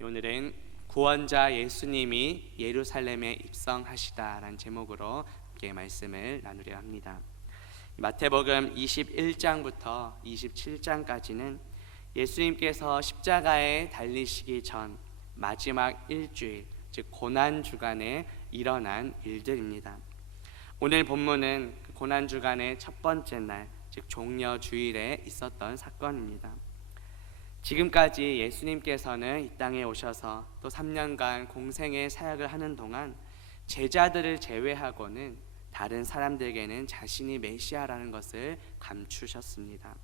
오늘은 구원자 예수님이 예루살렘에 입성하시다라는 제목으로 함께 말씀을 나누려 합니다. 마태복음 21장부터 27장까지는 예수님께서 십자가에 달리시기 전 마지막 일주일, 즉 고난 주간에 일어난 일들입니다. 오늘 본문은 고난 주간의 첫 번째 날, 즉 종려 주일에 있었던 사건입니다. 지금까지 예수님께서는 이 땅에 오셔서 또 3년간 공생의 사역을 하는 동안 제자들을 제외하고는 다른 사람들에게는 자신이 메시아라는 것을 감추셨습니다.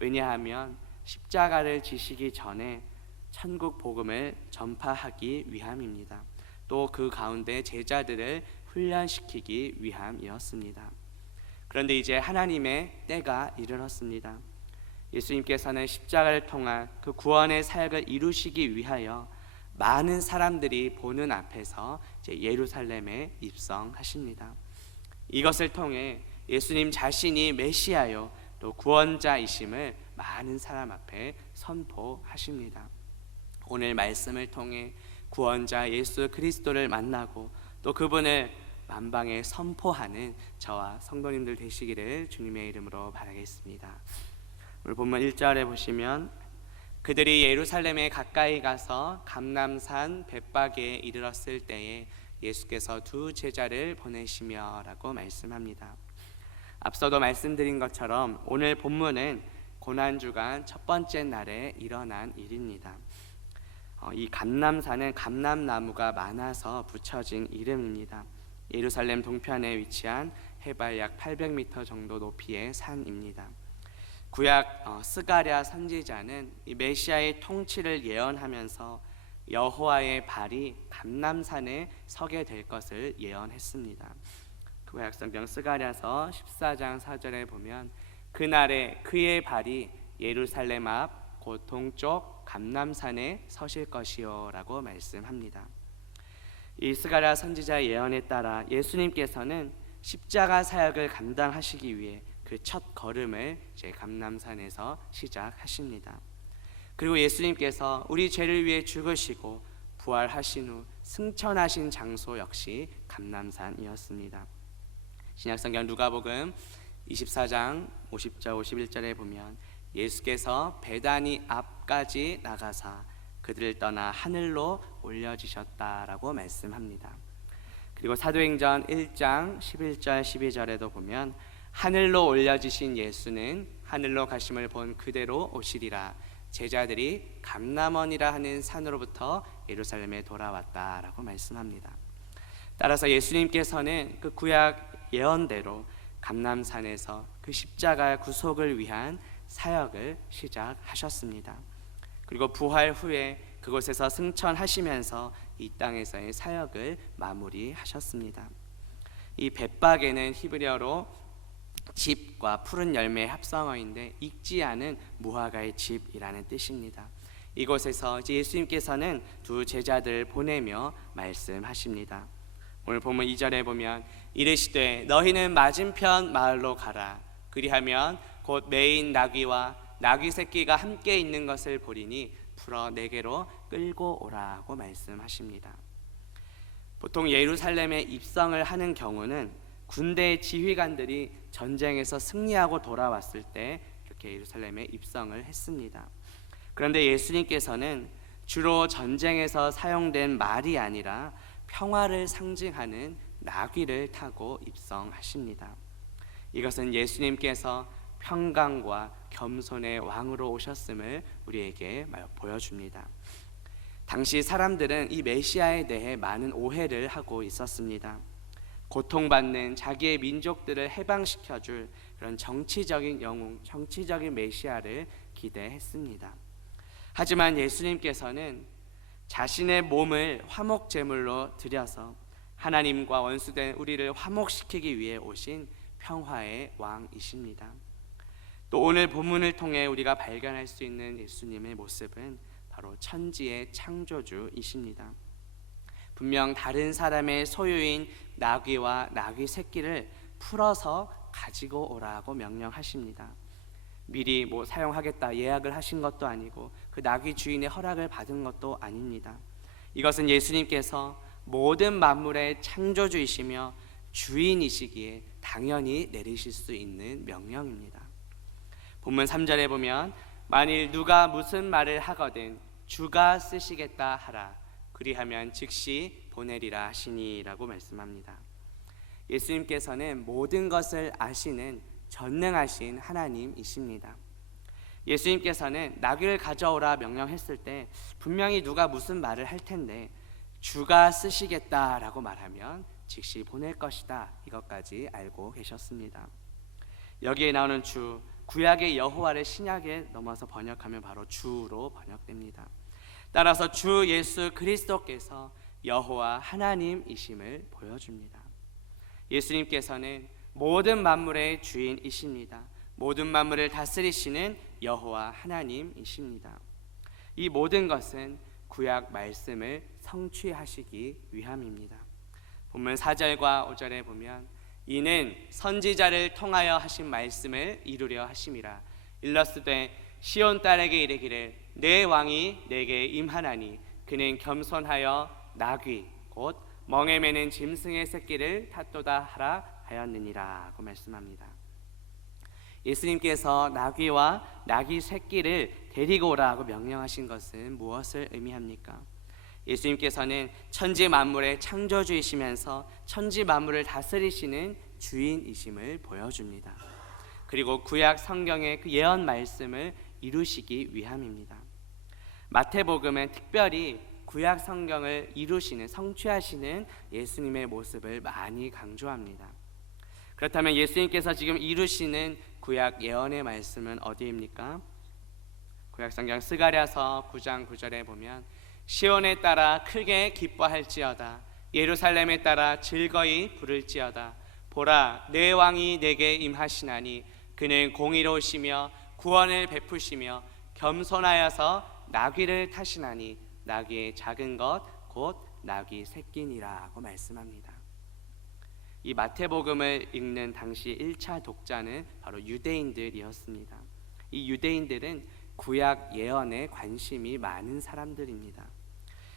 왜냐하면 십자가를 지시기 전에 천국 복음을 전파하기 위함입니다. 또 그 가운데 제자들을 훈련시키기 위함이었습니다. 그런데 이제 하나님의 때가 이르렀습니다. 예수님께서는 십자가를 통한 그 구원의 사역을 이루시기 위하여 많은 사람들이 보는 앞에서 이제 예루살렘에 입성하십니다. 이것을 통해 예수님 자신이 메시아요 또 구원자이심을 많은 사람 앞에 선포하십니다. 오늘 말씀을 통해 구원자 예수 그리스도를 만나고 또 그분을 만방에 선포하는 저와 성도님들 되시기를 주님의 이름으로 바라겠습니다. 오늘 본문 1절에 보시면 그들이 예루살렘에 가까이 가서 감람산 벳박에 이르렀을 때에 예수께서 두 제자를 보내시며 라고 말씀합니다. 앞서도 말씀드린 것처럼 오늘 본문은 고난주간 첫 번째 날에 일어난 일입니다. 이 감람산은 감람나무가 많아서 붙여진 이름입니다. 예루살렘 동편에 위치한 해발 약 800m 정도 높이의 산입니다. 구약 스가랴 선지자는 이 메시아의 통치를 예언하면서 여호와의 발이 감람산에 서게 될 것을 예언했습니다. 구약 성경 스가랴서 14장 4절에 보면 그날에 그의 발이 예루살렘 앞 곧 동쪽 감람산에 서실 것이요 라고 말씀합니다. 이 스가랴 선지자의 예언에 따라 예수님께서는 십자가 사역을 감당하시기 위해 그 첫 걸음을 제 감람산에서 시작하십니다. 그리고 예수님께서 우리 죄를 위해 죽으시고 부활하신 후 승천하신 장소 역시 감람산이었습니다. 신약성경 누가복음 24장 50절 51절에 보면 예수께서 베다니 앞까지 나가사 그들을 떠나 하늘로 올려지셨다라고 말씀합니다. 그리고 사도행전 1장 11절 12절에도 보면 하늘로 올려지신 예수는 하늘로 가심을 본 그대로 오시리라 제자들이 감람원이라 하는 산으로부터 예루살렘에 돌아왔다라고 말씀합니다. 따라서 예수님께서는 그 구약 예언대로 감람산에서 그 십자가 구속을 위한 사역을 시작하셨습니다. 그리고 부활 후에 그곳에서 승천하시면서 이 땅에서의 사역을 마무리하셨습니다. 이 벳박에는 히브리어로 집과 푸른 열매의 합성어인데 익지 않은 무화과의 집이라는 뜻입니다. 이곳에서 예수님께서는 두 제자들을 보내며 말씀하십니다. 오늘 본문 2절에 보면 이르시되 너희는 맞은편 마을로 가라 그리하면 곧 매인 나귀와 나귀 새끼가 함께 있는 것을 보리니 풀어 내게로 끌고 오라고 말씀하십니다. 보통 예루살렘에 입성을 하는 경우는 군대 지휘관들이 전쟁에서 승리하고 돌아왔을 때 이렇게 예루살렘에 입성을 했습니다. 그런데 예수님께서는 주로 전쟁에서 사용된 말이 아니라 평화를 상징하는 나귀를 타고 입성하십니다. 이것은 예수님께서 평강과 겸손의 왕으로 오셨음을 우리에게 보여줍니다. 당시 사람들은 이 메시아에 대해 많은 오해를 하고 있었습니다. 고통받는 자기의 민족들을 해방시켜줄 그런 정치적인 영웅, 정치적인 메시아를 기대했습니다. 하지만 예수님께서는 자신의 몸을 화목제물로 드려서 하나님과 원수된 우리를 화목시키기 위해 오신 평화의 왕이십니다. 또 오늘 본문을 통해 우리가 발견할 수 있는 예수님의 모습은 바로 천지의 창조주이십니다. 분명 다른 사람의 소유인 나귀와 나귀 새끼를 풀어서 가지고 오라고 명령하십니다. 미리 사용하겠다 예약을 하신 것도 아니고 그 나귀 주인의 허락을 받은 것도 아닙니다. 이것은 예수님께서 모든 만물의 창조주이시며 주인이시기에 당연히 내리실 수 있는 명령입니다. 본문 3절에 보면 만일 누가 무슨 말을 하거든 주가 쓰시겠다 하라 그리하면 즉시 보내리라 하시니라고 말씀합니다. 예수님께서는 모든 것을 아시는 전능하신 하나님이십니다. 예수님께서는 나귀를 가져오라 명령했을 때 분명히 누가 무슨 말을 할 텐데 주가 쓰시겠다라고 말하면 즉시 보낼 것이다, 이것까지 알고 계셨습니다. 여기에 나오는 주, 구약의 여호와를 신약에 넘어서 번역하면 바로 주로 번역됩니다. 따라서 주 예수 그리스도께서 여호와 하나님이심을 보여줍니다. 예수님께서는 모든 만물의 주인이십니다. 모든 만물을 다스리시는 여호와 하나님이십니다. 이 모든 것은 구약 말씀을 성취하시기 위함입니다. 본문 4절과 5절에 보면 이는 선지자를 통하여 하신 말씀을 이루려 하심이라. 일러스되 시온 딸에게 이르기를 내 왕이 내게 임하나니 그는 겸손하여 나귀 곧 멍에 매는 짐승의 새끼를 탓도다 하라 하였느니라 고 말씀합니다. 예수님께서 나귀와 나귀 새끼를 데리고 오라고 명령하신 것은 무엇을 의미합니까? 예수님께서는 천지 만물의 창조주이시면서 천지 만물을 다스리시는 주인이심을 보여줍니다. 그리고 구약 성경의 그 예언 말씀을 이루시기 위함입니다. 마태복음은 특별히 구약 성경을 이루시는, 성취하시는 예수님의 모습을 많이 강조합니다. 그렇다면 예수님께서 지금 이루시는 구약 예언의 말씀은 어디입니까? 구약 성경 스가랴서 9장 9절에 보면 시온에 따라 크게 기뻐할지어다 예루살렘에 따라 즐거이 부를지어다 보라 내 왕이 내게 임하시나니 그는 공의로우시며 구원을 베푸시며 겸손하여서 나귀를 타시나니 나귀의 작은 것 곧 나귀 새끼니라고 말씀합니다. 이 마태복음을 읽는 당시 1차 독자는 바로 유대인들이었습니다. 이 유대인들은 구약 예언에 관심이 많은 사람들입니다.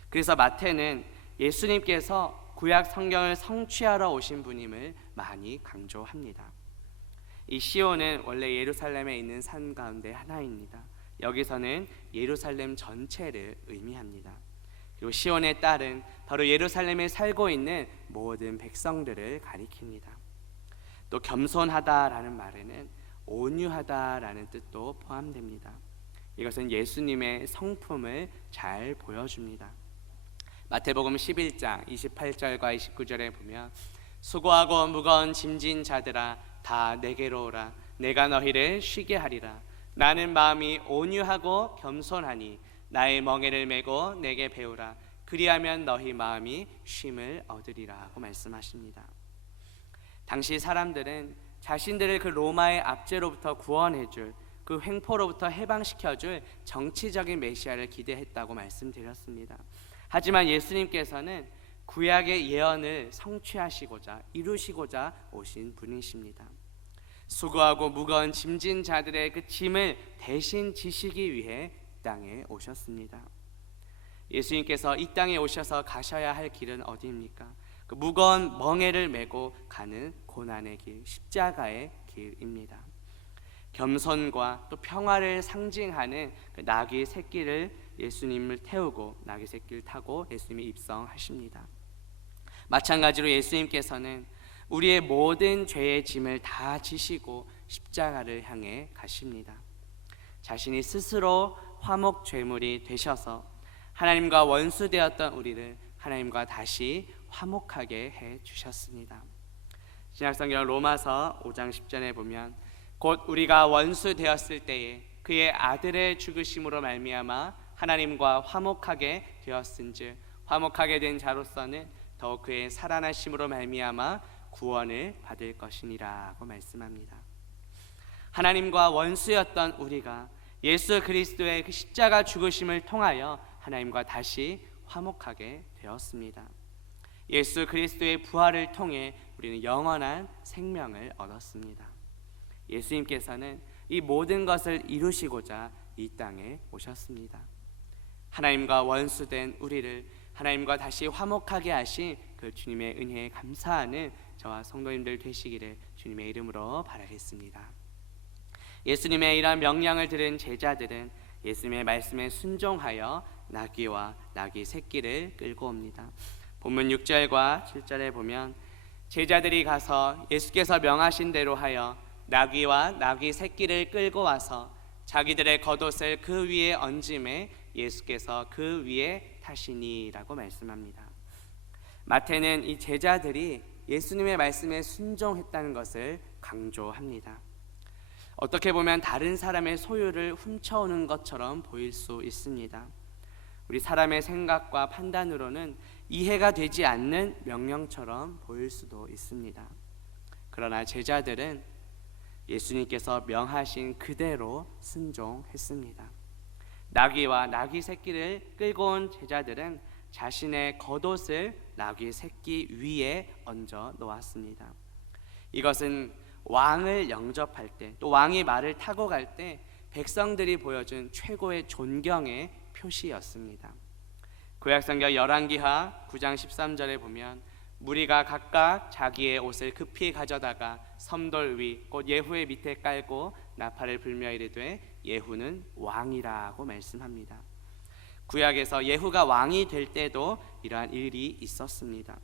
그래서 마태는 예수님께서 구약 성경을 성취하러 오신 분임을 많이 강조합니다. 이 시온은 원래 예루살렘에 있는 산 가운데 하나입니다. 여기서는 예루살렘 전체를 의미합니다. 그리고 시온의 딸은 바로 예루살렘에 살고 있는 모든 백성들을 가리킵니다. 또 겸손하다라는 말에는 온유하다라는 뜻도 포함됩니다. 이것은 예수님의 성품을 잘 보여줍니다. 마태복음 11장 28절과 29절에 보면 수고하고 무거운 짐진 자들아 다 내게로 오라 내가 너희를 쉬게 하리라 나는 마음이 온유하고 겸손하니 나의 멍에를 메고 내게 배우라 그리하면 너희 마음이 쉼을 얻으리라고 말씀하십니다. 당시 사람들은 자신들을 그 로마의 압제로부터 구원해줄, 그 횡포로부터 해방시켜줄 정치적인 메시아를 기대했다고 말씀드렸습니다. 하지만 예수님께서는 구약의 예언을 성취하시고자 이루시고자 오신 분이십니다. 수고하고 무거운 짐진 자들의 그 짐을 대신 지시기 위해 땅에 오셨습니다. 예수님께서 이 땅에 오셔서 가셔야 할 길은 어디입니까? 그 무거운 멍에를 메고 가는 고난의 길, 십자가의 길입니다. 겸손과 또 평화를 상징하는 그 나귀 새끼를 예수님을 태우고 나귀 새끼를 타고 예수님이 입성하십니다. 마찬가지로 예수님께서는 우리의 모든 죄의 짐을 다 지시고 십자가를 향해 가십니다. 자신이 스스로 화목 제물이 되셔서 하나님과 원수되었던 우리를 하나님과 다시 화목하게 해 주셨습니다. 신약성경 로마서 5장 10절에 보면 곧 우리가 원수 되었을 때에 그의 아들의 죽으심으로 말미암아 하나님과 화목하게 되었은즉 화목하게 된 자로서는 더욱 그의 살아나심으로 말미암아 구원을 받을 것이니라고 말씀합니다. 하나님과 원수였던 우리가 예수 그리스도의 그 십자가 죽으심을 통하여 하나님과 다시 화목하게 되었습니다. 예수 그리스도의 부활을 통해 우리는 영원한 생명을 얻었습니다. 예수님께서는 이 모든 것을 이루시고자 이 땅에 오셨습니다. 하나님과 원수된 우리를 하나님과 다시 화목하게 하신 그 주님의 은혜에 감사하는 저와 성도님들 되시기를 주님의 이름으로 바라겠습니다. 예수님의 이러한 명령을 들은 제자들은 예수님의 말씀에 순종하여 나귀와 나귀 새끼를 끌고 옵니다. 본문 6절과 7절에 보면 제자들이 가서 예수께서 명하신 대로 하여 나귀와 나귀 새끼를 끌고 와서 자기들의 겉옷을 그 위에 얹음에 예수께서 그 위에 타시니라고 말씀합니다. 마태는 이 제자들이 예수님의 말씀에 순종했다는 것을 강조합니다. 어떻게 보면 다른 사람의 소유를 훔쳐오는 것처럼 보일 수 있습니다. 우리 사람의 생각과 판단으로는 이해가 되지 않는 명령처럼 보일 수도 있습니다. 그러나 제자들은 예수님께서 명하신 그대로 순종했습니다. 나귀와 나귀 새끼를 끌고 온 제자들은 자신의 겉옷을 나귀 새끼 위에 얹어 놓았습니다. 이것은 왕을 영접할 때, 또 왕이 말을 타고 갈 때 백성들이 보여준 최고의 존경의 표시였습니다. 구약성경 열왕기하 9장 13절에 보면 무리가 각각 자기의 옷을 급히 가져다가 섬돌 위 곧 예후의 밑에 깔고 나팔을 불며 이르되 예후는 왕이라고 말씀합니다. 구약에서 예후가 왕이 될 때도 이러한 일이 있었습니다.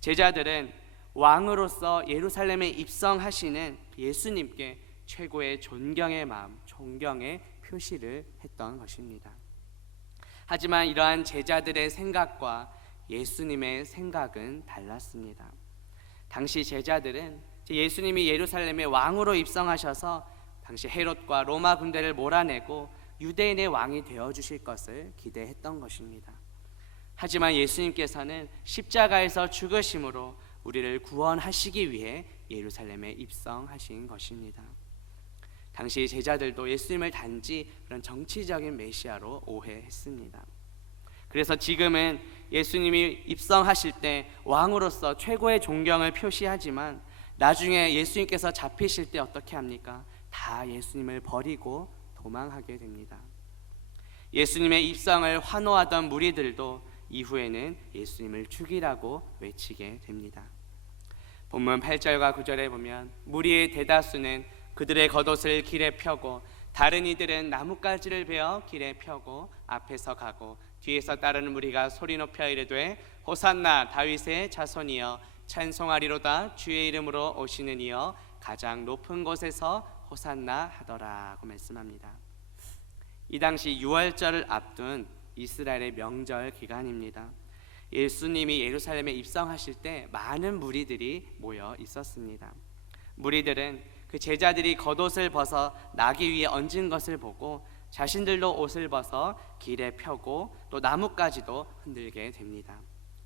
제자들은 왕으로서 예루살렘에 입성하시는 예수님께 최고의 존경의 마음, 존경의 표시를 했던 것입니다. 하지만 이러한 제자들의 생각과 예수님의 생각은 달랐습니다. 당시 제자들은 예수님이 예루살렘의 왕으로 입성하셔서 당시 헤롯과 로마 군대를 몰아내고 유대인의 왕이 되어주실 것을 기대했던 것입니다. 하지만 예수님께서는 십자가에서 죽으심으로 우리를 구원하시기 위해 예루살렘에 입성하신 것입니다. 당시 제자들도 예수님을 단지 그런 정치적인 메시아로 오해했습니다. 그래서 지금은 예수님이 입성하실 때 왕으로서 최고의 존경을 표시하지만 나중에 예수님께서 잡히실 때 어떻게 합니까? 다 예수님을 버리고 도망하게 됩니다. 예수님의 입성을 환호하던 무리들도 이후에는 예수님을 죽이라고 외치게 됩니다. 본문 8절과 9절에 보면 무리의 대다수는 그들의 겉옷을 길에 펴고 다른 이들은 나뭇가지를 베어 길에 펴고 앞에서 가고 뒤에서 따르는 무리가 소리 높여 이르되 호산나 다윗의 자손이여 찬송하리로다 주의 이름으로 오시는 이여 가장 높은 곳에서 호산나 하더라고 말씀합니다. 이 당시 유월절을 앞둔 이스라엘의 명절 기간입니다. 예수님이 예루살렘에 입성하실 때 많은 무리들이 모여 있었습니다. 무리들은 그 제자들이 겉옷을 벗어 나귀 위에 얹은 것을 보고 자신들도 옷을 벗어 길에 펴고 또 나뭇가지도 흔들게 됩니다.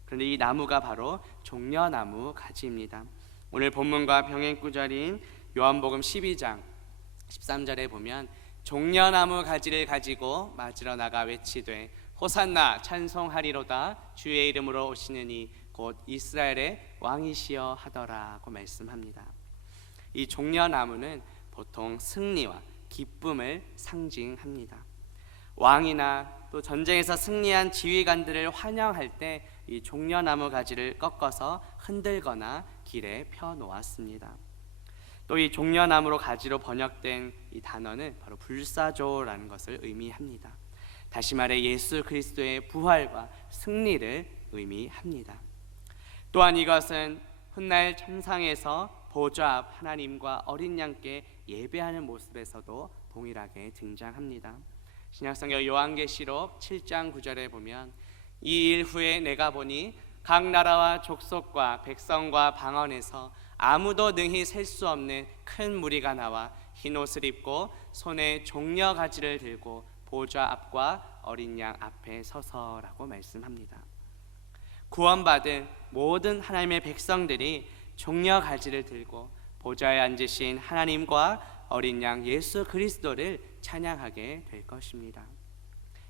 그런데 이 나무가 바로 종려나무 가지입니다. 오늘 본문과 병행 구절인 요한복음 12장 13절에 보면 종려나무 가지를 가지고 맞으러 나가 외치되 호산나 찬송하리로다 주의 이름으로 오시는 이 곧 이스라엘의 왕이시여 하더라고 말씀합니다. 이 종려나무는 보통 승리와 기쁨을 상징합니다. 왕이나 또 전쟁에서 승리한 지휘관들을 환영할 때 이 종려나무 가지를 꺾어서 흔들거나 길에 펴 놓았습니다. 또 이 종려나무로 가지로 번역된 이 단어는 바로 불사조라는 것을 의미합니다. 다시 말해 예수 그리스도의 부활과 승리를 의미합니다. 또한 이것은 훗날 천상에서 보좌 앞 하나님과 어린 양께 예배하는 모습에서도 동일하게 등장합니다. 신약성경 요한계시록 7장 9절에 보면 이 일 후에 내가 보니 각 나라와 족속과 백성과 방언에서 아무도 능히 셀 수 없는 큰 무리가 나와 흰 옷을 입고 손에 종려 가지를 들고 보좌 앞과 어린 양 앞에 서서라고 말씀합니다. 구원받은 모든 하나님의 백성들이 종려 가지를 들고 보좌에 앉으신 하나님과 어린 양 예수 그리스도를 찬양하게 될 것입니다.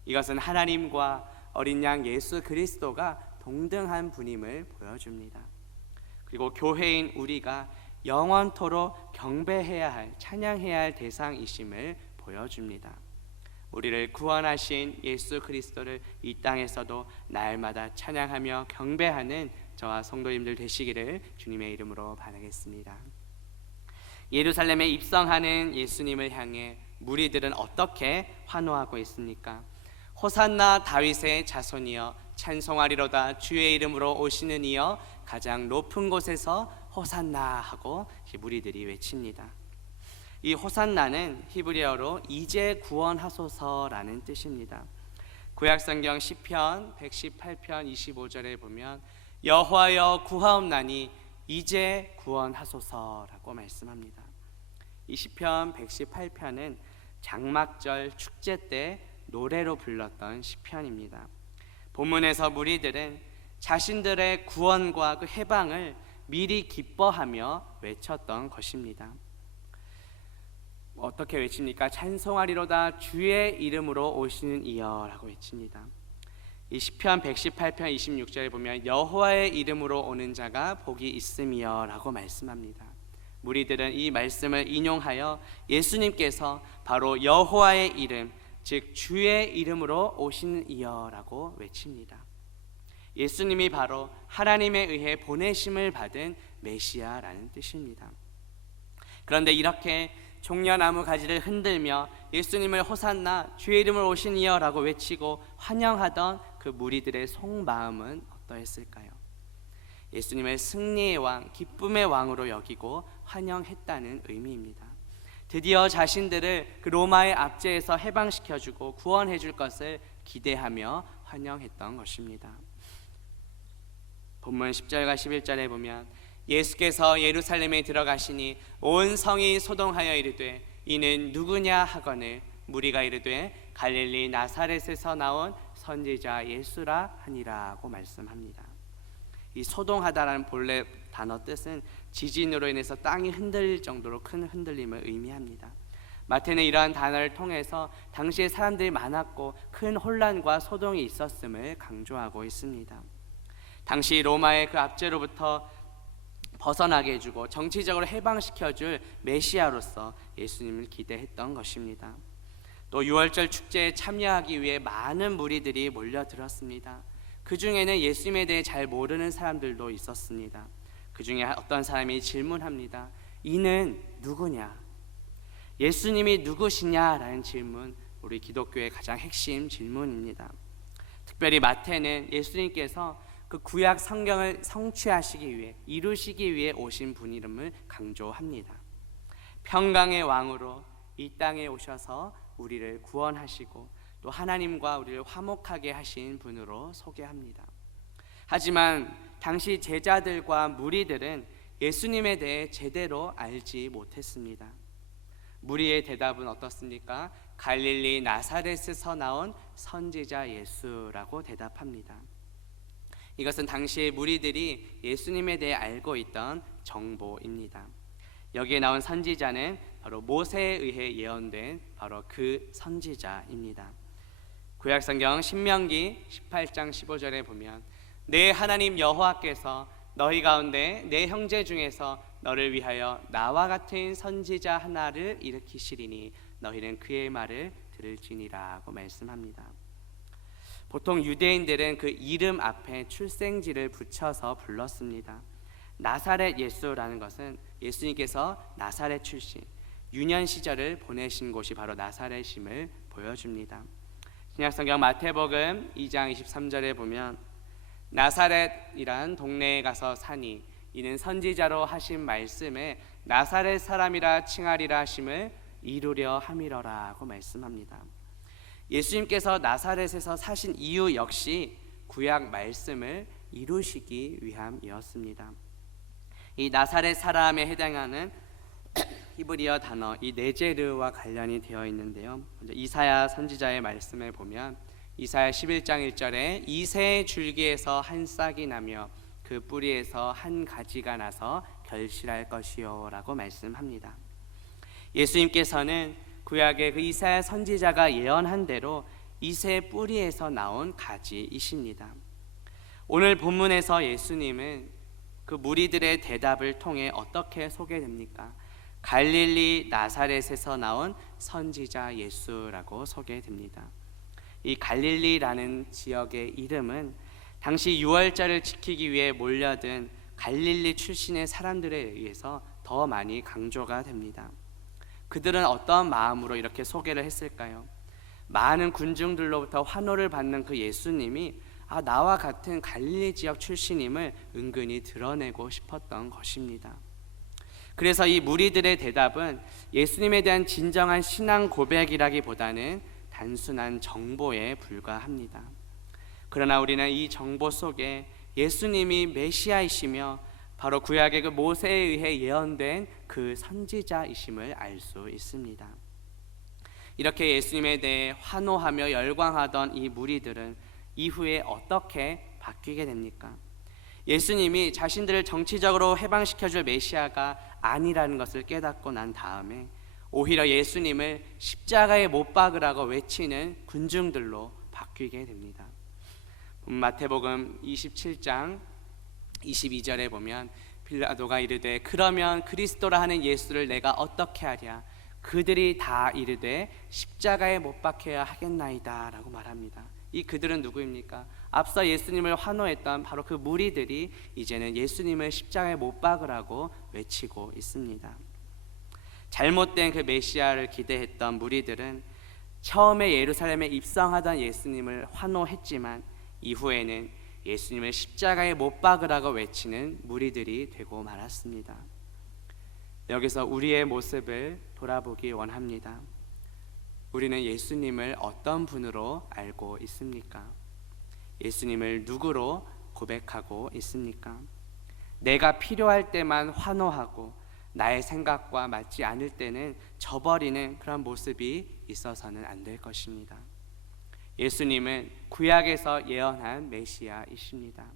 이것은 하나님과 어린 양 예수 그리스도가 동등한 분임을 보여줍니다. 그리고 교회인 우리가 영원토록 경배해야 할, 찬양해야 할 대상이심을 보여줍니다. 우리를 구원하신 예수 그리스도를 이 땅에서도 날마다 찬양하며 경배하는 저와 성도님들 되시기를 주님의 이름으로 바라겠습니다. 예루살렘에 입성하는 예수님을 향해 무리들은 어떻게 환호하고 있습니까? 호산나 다윗의 자손이여 찬송하리로다, 주의 이름으로 오시는 이여 가장 높은 곳에서 호산나 하고 무리들이 외칩니다. 이 호산나는 히브리어로 이제 구원하소서라는 뜻입니다. 구약성경 시편 118편 25절에 보면 여호와여 구하옵나니 이제 구원하소서라고 말씀합니다. 이 시편 118편은 장막절 축제 때 노래로 불렀던 시편입니다. 본문에서 무리들은 자신들의 구원과 그 해방을 미리 기뻐하며 외쳤던 것입니다. 어떻게 외칩니까? 찬송하리로다, 주의 이름으로 오시는 이여 라고 외칩니다. 이 시편 118편 26절에 보면 여호와의 이름으로 오는 자가 복이 있음이여 라고 말씀합니다. 무리들은 이 말씀을 인용하여 예수님께서 바로 여호와의 이름, 즉 주의 이름으로 오시는 이여 라고 외칩니다. 예수님이 바로 하나님에 의해 보내심을 받은 메시아라는 뜻입니다. 그런데 이렇게 종려나무 가지를 흔들며 예수님을 호산나 주의 이름으로 오신 이여 라고 외치고 환영하던 그 무리들의 속마음은 어떠했을까요? 예수님을 승리의 왕, 기쁨의 왕으로 여기고 환영했다는 의미입니다. 드디어 자신들을 그 로마의 압제에서 해방시켜주고 구원해줄 것을 기대하며 환영했던 것입니다. 본문 10절과 11절에 보면 예수께서 예루살렘에 들어가시니 온 성이 소동하여 이르되 이는 누구냐 하거늘 무리가 이르되 갈릴리 나사렛에서 나온 선지자 예수라 하니라고 말씀합니다. 이 소동하다라는 본래 단어 뜻은 지진으로 인해서 땅이 흔들릴 정도로 큰 흔들림을 의미합니다. 마태는 이러한 단어를 통해서 당시에 사람들이 많았고 큰 혼란과 소동이 있었음을 강조하고 있습니다. 당시 로마의 그 압제로부터 벗어나게 해주고 정치적으로 해방시켜줄 메시아로서 예수님을 기대했던 것입니다. 또 유월절 축제에 참여하기 위해 많은 무리들이 몰려들었습니다. 그 중에는 예수님에 대해 잘 모르는 사람들도 있었습니다. 그 중에 어떤 사람이 질문합니다. 이는 누구냐? 예수님이 누구시냐라는 질문, 우리 기독교의 가장 핵심 질문입니다. 특별히 마태는 예수님께서 그 구약 성경을 성취하시기 위해, 이루시기 위해 오신 분임을 강조합니다. 평강의 왕으로 이 땅에 오셔서 우리를 구원하시고 또 하나님과 우리를 화목하게 하신 분으로 소개합니다. 하지만 당시 제자들과 무리들은 예수님에 대해 제대로 알지 못했습니다. 무리의 대답은 어떻습니까? 갈릴리 나사렛에서 나온 선지자 예수라고 대답합니다. 이것은 당시의 무리들이 예수님에 대해 알고 있던 정보입니다. 여기에 나온 선지자는 바로 모세에 의해 예언된 바로 그 선지자입니다. 구약성경 신명기 18장 15절에 보면 내 하나님 여호와께서 너희 가운데 내 형제 중에서 너를 위하여 나와 같은 선지자 하나를 일으키시리니 너희는 그의 말을 들을지니라고 말씀합니다. 보통 유대인들은 그 이름 앞에 출생지를 붙여서 불렀습니다. 나사렛 예수라는 것은 예수님께서 나사렛 출신, 유년 시절을 보내신 곳이 바로 나사렛임을 보여줍니다. 신약성경 마태복음 2장 23절에 보면 나사렛이란 동네에 가서 사니 이는 선지자로 하신 말씀에 나사렛 사람이라 칭하리라 하심을 이루려 함이러라고 말씀합니다. 예수님께서 나사렛에서 사신 이유 역시 구약 말씀을 이루시기 위함이었습니다. 이 나사렛 사람에 해당하는 히브리어 단어 이 네제르와 관련이 되어 있는데요. 먼저 이사야 선지자의 말씀을 보면 이사야 11장 1절에 이새의 줄기에서 한 싹이 나며 그 뿌리에서 한 가지가 나서 결실할 것이요 라고 말씀합니다. 예수님께서는 구약의 그 이사야 선지자가 예언한 대로 이새의 뿌리에서 나온 가지이십니다. 오늘 본문에서 예수님은 그 무리들의 대답을 통해 어떻게 소개됩니까? 갈릴리 나사렛에서 나온 선지자 예수라고 소개됩니다. 이 갈릴리라는 지역의 이름은 당시 유월절을 지키기 위해 몰려든 갈릴리 출신의 사람들에 의해서 더 많이 강조가 됩니다. 그들은 어떤 마음으로 이렇게 소개를 했을까요? 많은 군중들로부터 환호를 받는 그 예수님이 나와 같은 갈릴리 지역 출신임을 은근히 드러내고 싶었던 것입니다. 그래서 이 무리들의 대답은 예수님에 대한 진정한 신앙 고백이라기보다는 단순한 정보에 불과합니다. 그러나 우리는 이 정보 속에 예수님이 메시아이시며 바로 구약의 그 모세에 의해 예언된 그 선지자이심을 알 수 있습니다. 이렇게 예수님에 대해 환호하며 열광하던 이 무리들은 이후에 어떻게 바뀌게 됩니까? 예수님이 자신들을 정치적으로 해방시켜줄 메시아가 아니라는 것을 깨닫고 난 다음에 오히려 예수님을 십자가에 못 박으라고 외치는 군중들로 바뀌게 됩니다. 마태복음 27장 22절에 보면 빌라도가 이르되 그러면 그리스도라 하는 예수를 내가 어떻게 하랴? 그들이 다 이르되 십자가에 못 박혀야 하겠나이다 라고 말합니다. 이 그들은 누구입니까? 앞서 예수님을 환호했던 바로 그 무리들이 이제는 예수님을 십자가에 못 박으라고 외치고 있습니다. 잘못된 그 메시아를 기대했던 무리들은 처음에 예루살렘에 입성하던 예수님을 환호했지만 이후에는 예수님을 십자가에 못 박으라고 외치는 무리들이 되고 말았습니다. 여기서 우리의 모습을 돌아보기 원합니다. 우리는 예수님을 어떤 분으로 알고 있습니까? 예수님을 누구로 고백하고 있습니까? 내가 필요할 때만 환호하고 나의 생각과 맞지 않을 때는 저버리는 그런 모습이 있어서는 안 될 것입니다. 예수님은 구약에서 예언한 메시아이십니다.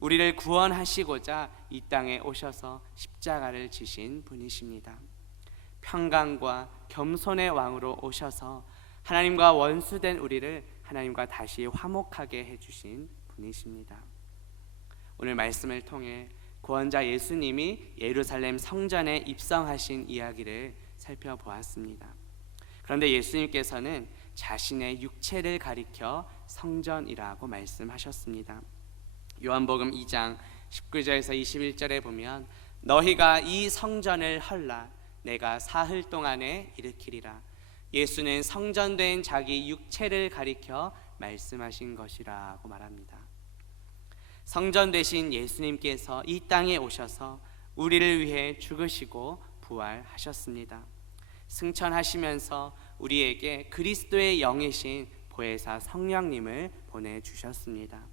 우리를 구원하시고자 이 땅에 오셔서 십자가를 지신 분이십니다. 평강과 겸손의 왕으로 오셔서 하나님과 원수된 우리를 하나님과 다시 화목하게 해주신 분이십니다. 오늘 말씀을 통해 구원자 예수님이 예루살렘 성전에 입성하신 이야기를 살펴보았습니다. 그런데 예수님께서는 자신의 육체를 가리켜 성전이라고 말씀하셨습니다. 요한복음 2장 19절에서 21절에 보면 너희가 이 성전을 헐라 내가 사흘 동안에 일으키리라. 예수는 성전된 자기 육체를 가리켜 말씀하신 것이라고 말합니다. 성전 되신 예수님께서 이 땅에 오셔서 우리를 위해 죽으시고 부활하셨습니다. 승천하시면서 우리에게 그리스도의 영이신 보혜사 성령님을 보내주셨습니다.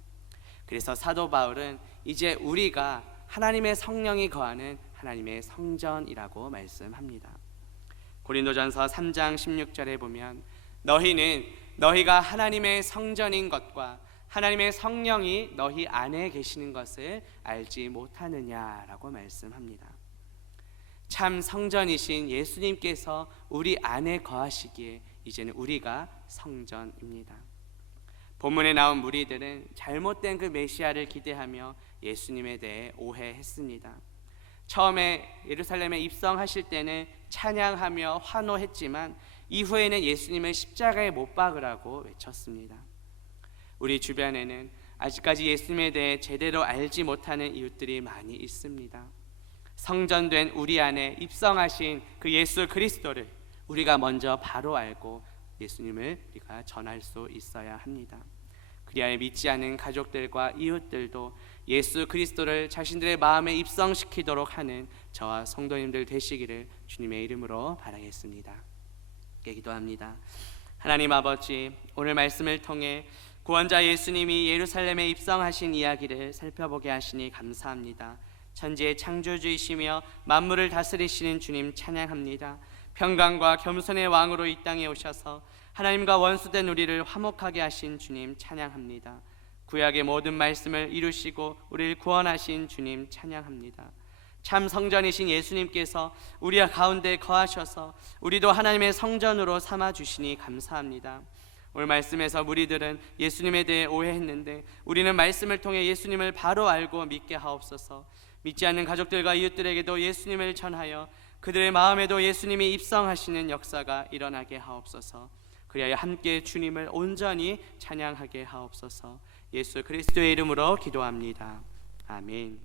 그래서 사도 바울은 이제 우리가 하나님의 성령이 거하는 하나님의 성전이라고 말씀합니다. 고린도전서 3장 16절에 보면 너희는 너희가 하나님의 성전인 것과 하나님의 성령이 너희 안에 계시는 것을 알지 못하느냐라고 말씀합니다. 참 성전이신 예수님께서 우리 안에 거하시기에 이제는 우리가 성전입니다. 본문에 나온 무리들은 잘못된 그 메시아를 기대하며 예수님에 대해 오해했습니다. 처음에 예루살렘에 입성하실 때는 찬양하며 환호했지만 이후에는 예수님을 십자가에 못 박으라고 외쳤습니다. 우리 주변에는 아직까지 예수님에 대해 제대로 알지 못하는 이웃들이 많이 있습니다. 성전된 우리 안에 입성하신 그 예수 그리스도를 우리가 먼저 바로 알고 예수님을 우리가 전할 수 있어야 합니다. 그리하여 믿지 않은 가족들과 이웃들도 예수 그리스도를 자신들의 마음에 입성시키도록 하는 저와 성도님들 되시기를 주님의 이름으로 바라겠습니다. 기도합니다. 하나님 아버지, 오늘 말씀을 통해 구원자 예수님이 예루살렘에 입성하신 이야기를 살펴보게 하시니 감사합니다. 천지의 창조주이시며 만물을 다스리시는 주님 찬양합니다. 평강과 겸손의 왕으로 이 땅에 오셔서 하나님과 원수된 우리를 화목하게 하신 주님 찬양합니다. 구약의 모든 말씀을 이루시고 우리를 구원하신 주님 찬양합니다. 참 성전이신 예수님께서 우리 가운데 거하셔서 우리도 하나님의 성전으로 삼아주시니 감사합니다. 오늘 말씀에서 무리들은 예수님에 대해 오해했는데 우리는 말씀을 통해 예수님을 바로 알고 믿게 하옵소서. 믿지 않는 가족들과 이웃들에게도 예수님을 전하여 그들의 마음에도 예수님이 입성하시는 역사가 일어나게 하옵소서. 그리하여 함께 주님을 온전히 찬양하게 하옵소서. 예수 그리스도의 이름으로 기도합니다. 아멘.